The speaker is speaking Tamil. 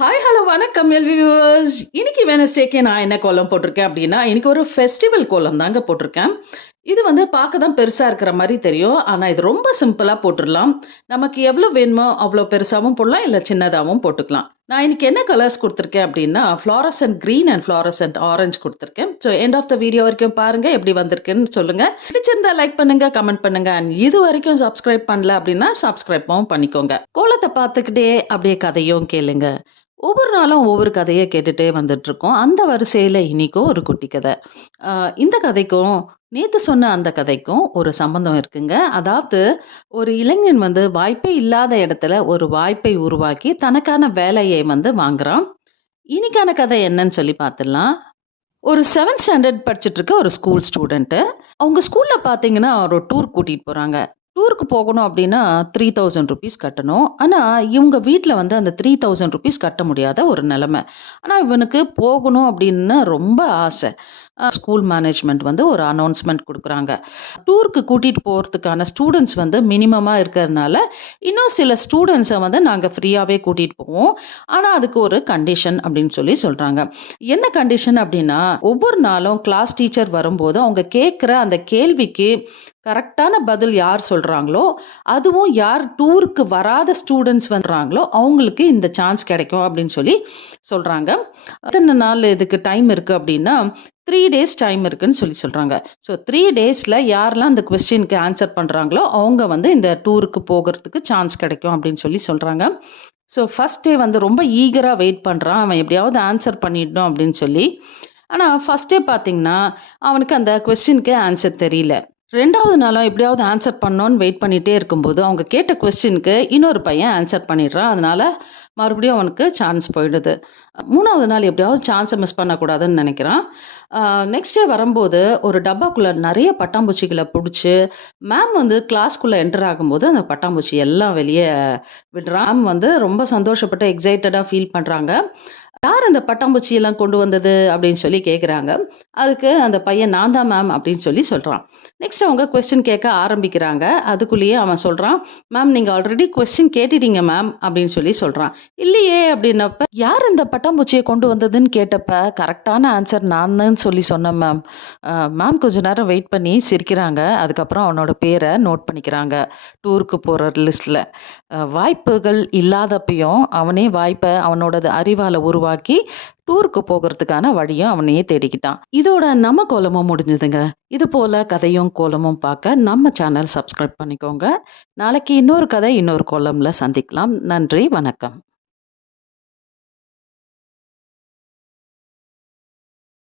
ஹாய் ஹலோ வணக்கம் எல்வி வியூவர்ஸ் இன்னைக்கு வெனஸ்டேக்கு நான் என்ன கோலம் போட்டிருக்கேன் அப்படின்னா இன்னைக்கு ஒரு ஃபெஸ்டிவல் கோலம் தாங்க போட்டிருக்கேன். இது வந்து பார்க்க தான் பெருசாக இருக்கிற மாதிரி தெரியும். ஆனால் இது ரொம்ப சிம்பிளாக போட்டுடலாம். நமக்கு எவ்வளோ வேணுமோ அவ்வளோ பெருசாகவும் போடலாம் இல்லை சின்னதாகவும் போட்டுக்கலாம். நான் இன்னைக்கு என்ன கலர்ஸ் கொடுத்துருக்கேன் அப்படின்னா fluorescent green and fluorescent orange கொடுத்துருக்கேன். So end of the video வரைக்கும் பாருங்கள் எப்படி வந்திருக்குன்னு சொல்லுங்கள் பிடிச்சிருந்தா லைக் பண்ணுங்கள் கமெண்ட் பண்ணுங்கள் அண்ட் இது வரைக்கும் சப்ஸ்கிரைப் பண்ணல அப்படின்னா சப்ஸ்கிரைப்பும் பண்ணிக்கோங்க. கோலத்தை பார்த்துக்கிட்டே அப்படியே கதையும் கேளுங்கள் ஒவ்வொரு நாளும் ஒவ்வொரு கதையை கேட்டுகிட்டே வந்துட்ருக்கோம் அந்த வரிசையில் இன்றைக்கும் ஒரு குட்டி கதை. இந்த கதைக்கும் நேற்று சொன்ன அந்த கதைக்கும் ஒரு சம்பந்தம் இருக்குங்க. அதாவது ஒரு இளைஞன் வந்து வாய்ப்பே இல்லாத இடத்துல ஒரு வாய்ப்பை உருவாக்கி தனக்கான வேலையை வந்து வாங்குறான். இன்னைக்கான கதை என்னன்னு சொல்லி பார்த்துடலாம் ஒரு செவன்த் ஸ்டாண்டர்ட் படிச்சுட்டு இருக்க ஒரு ஸ்கூல் ஸ்டூடெண்ட்டு அவங்க ஸ்கூலில் பார்த்தீங்கன்னா ஒரு டூர் கூட்டிகிட்டு போகிறாங்க டூருக்கு போகணும் அப்படின்னா த்ரீ தௌசண்ட் ருபீஸ் கட்டணும். ஆனால் இவங்க வீட்டில் வந்து அந்த த்ரீ தௌசண்ட் ருபீஸ் கட்ட முடியாத ஒரு நிலமை. ஆனால் இவனுக்கு போகணும் அப்படின்னு ரொம்ப ஆசை. ஸ்கூல் மேனேஜ்மெண்ட் வந்து ஒரு அனௌன்ஸ்மெண்ட் கொடுக்குறாங்க. டூருக்கு கூட்டிகிட்டு போகிறதுக்கான ஸ்டூடெண்ட்ஸ் வந்து மினிமமாக இருக்கிறதுனால இன்னும் சில ஸ்டூடெண்ட்ஸை வந்து நாங்கள் ஃப்ரீயாகவே கூட்டிகிட்டு போவோம். ஆனால் அதுக்கு ஒரு கண்டிஷன் அப்படின்னு சொல்லி சொல்கிறாங்க என்ன கண்டிஷன் அப்படின்னா ஒவ்வொரு நாளும் கிளாஸ் டீச்சர் வரும்போது அவங்க கேட்குற அந்த கேள்விக்கு கரெக்டான பதில் யார் சொல்கிறாங்களோ அதுவும் யார் டூருக்கு வராத ஸ்டூடெண்ட்ஸ் வந்துறாங்களோ அவங்களுக்கு இந்த சான்ஸ் கிடைக்கும் அப்படின்னு சொல்லி சொல்கிறாங்க எத்தனை நாள் இதுக்கு டைம் இருக்குது அப்படின்னா த்ரீ டேஸ் டைம் இருக்குன்னு சொல்லி சொல்கிறாங்க ஸோ த்ரீ டேஸில் யாரெல்லாம் அந்த கொஸ்டினுக்கு ஆன்சர் பண்ணுறாங்களோ அவங்க வந்து இந்த டூருக்கு போகிறதுக்கு சான்ஸ் கிடைக்கும் அப்படின்னு சொல்லி சொல்கிறாங்க ஸோ ஃபஸ்ட் டே வந்து ரொம்ப ஈகராக வெயிட் பண்ணுறான் அவன் எப்படியாவது ஆன்சர் பண்ணிடணும் அப்படின்னு சொல்லி. ஆனால் ஃபஸ்ட்டே பார்த்தீங்கன்னா அவனுக்கு அந்த கொஸ்டினுக்கு ஆன்சர் தெரியல. ரெண்டாவது நாளும் எப்படியாவது ஆன்சர் பண்ணோன்னு வெயிட் பண்ணிகிட்டே இருக்கும்போது அவங்க கேட்ட கொஸ்டினுக்கு இன்னொரு பையன் ஆன்சர் பண்ணிடுறான். அதனால மறுபடியும் அவனுக்கு சான்ஸ் போயிடுது. மூணாவது நாள் எப்படியாவது சான்ஸை மிஸ் பண்ணக்கூடாதுன்னு நினைக்கிறான். நெக்ஸ்ட் டே வரும்போது ஒரு டப்பாக்குள்ளே நிறைய பட்டாம்பூச்சிகளை பிடிச்சி மேம் வந்து கிளாஸ்க்குள்ளே என்டர் ஆகும்போது அந்த பட்டாம்பூச்சி எல்லாம் வெளியே விடுறான். மேம் வந்து ரொம்ப சந்தோஷப்பட்டு எக்ஸைட்டடாக ஃபீல் பண்ணுறாங்க யார் அந்த பட்டாம்பூச்சி எல்லாம் கொண்டு வந்தது அப்படின்னு சொல்லி கேட்குறாங்க அதுக்கு அந்த பையன் நான் தான் மேம் அப்படின்னு சொல்லி சொல்கிறான் நெக்ஸ்ட் அவங்க கொஸ்டின் கேட்க ஆரம்பிக்கிறாங்க. அதுக்குள்ளேயே அவன் சொல்கிறான் மேம் நீங்கள் ஆல்ரெடி கொஸ்டின் கேட்டுட்டீங்க மேம் அப்படின்னு சொல்லி சொல்கிறான் இல்லையே அப்படின்னப்ப யார் இந்த பட்டாம்பூச்சியை கொண்டு வந்ததுன்னு கேட்டப்ப கரெக்டான ஆன்சர் நான் தான் சொல்லி சொன்னேன் மேம் மேம் கொஞ்ச நேரம் வெயிட் பண்ணி சிரிக்கிறாங்க. அதுக்கப்புறம் அவனோட பேரை நோட் பண்ணிக்கிறாங்க டூருக்கு போகிற லிஸ்ட்டில் வாய்ப்புகள் இல்லாதப்பையும் அவனே வாய்ப்பை அவனோட அறிவால் உருவாக்கி டூருக்கு போகிறதுக்கான வழியும் அவனையே தேடிக்கிட்டான். இதோட நம்ம கோலமும் முடிஞ்சதுங்க. இது போல கதையும் கோலமும் பார்க்க நம்ம சேனல் சப்ஸ்கிரைப் பண்ணிக்கோங்க. நாளைக்கு இன்னொரு கதை இன்னொரு கோலம்ல சந்திக்கலாம். நன்றி வணக்கம்.